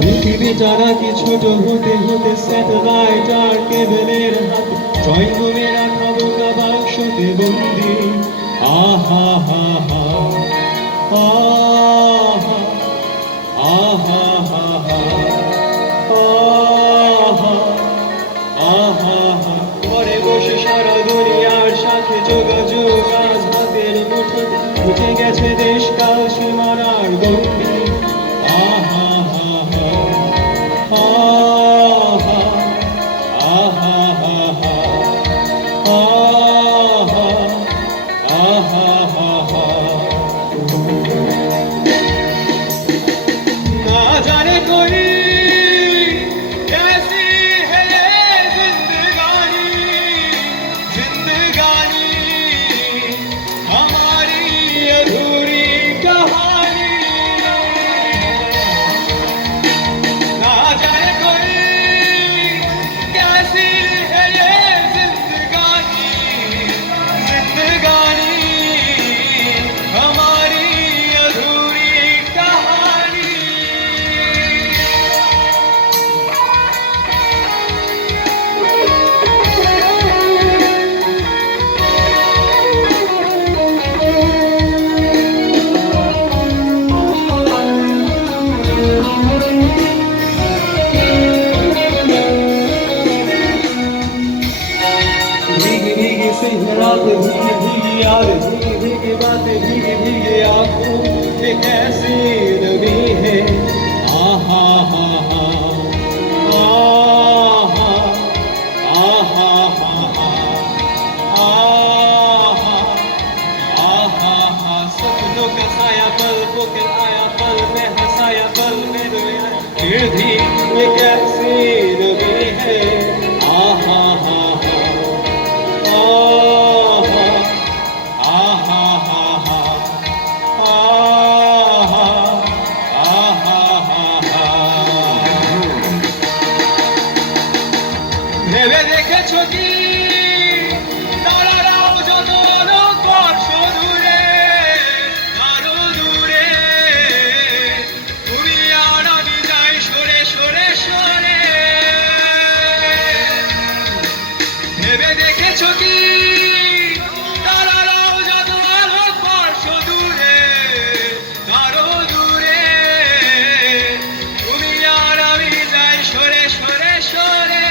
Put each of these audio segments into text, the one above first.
পৃথিবীটা নাকি ছোট হতে হতে স্যাটেলাইট আর কেবলের হাতে জয়গুমে রাখা বোকা বাক্সতে বন্দি। আহা হা হা আহা আহা হা হা আহা আহা হা। ঘরে বসে সারা দুনিয়ার সাথে যোগাযোগ আজ হাতের মুঠোতে, উঠে গেছে দেশকাল সীমানার গণ্ডি। আহা হা হা আহা আহা হা হা আহা আহা হা হা। না জানে কোই कैसी है ये जिंदगानी, जिंदगानी हमारी अधूरी कहानी। ना जाने कोई कैसी है ये जिंदगानी, जिंदगानी हमारी अधूरी कहानी। भीगी भीगी सेहरातें, भीगी भीगी यादें, भीगी भीगी बातें, भीगी भीगी आंखों के कैसी नमी है। आहा हा हा आहा आहा हा हा आहा आहा हा। सपनों का साया पलकों के आया, पल में हंसाया, पल में रोया, फिर भी ये कैसी नमी है। आहा हा हा आहा आहा हा हा आहा आहा हा हा। ভেবে দেখেছো কি তারারাও যত আলো স্পর্শ দূরে, আরো দূরে তুমি আর আমি যাই সরে সরে সরে। ভেবে দেখেছো কি তারারাও যত আলো স্পর্শ দূরে, আরো দূরে তুমি আর আমি যাই সরে সরে সরে।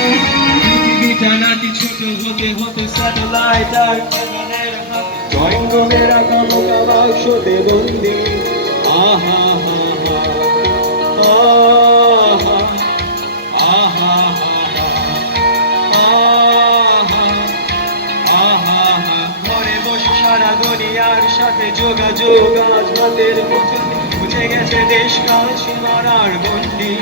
পৃথিবীটা নাকি ছোট হতে হতে স্যাটেলাইট আর কেবলের হাতে জয়গুমে রাখা বোকা বাক্সতে বন্দি। আহা হা হা আহা আহা হা হা আহা আহা হা। ঘরে বসে সারা দুনিয়ার সাথে যোগাযোগ আজ হাতের মুঠোতে, বুঝে গেছে দেশকাল সীমানার গণ্ডি।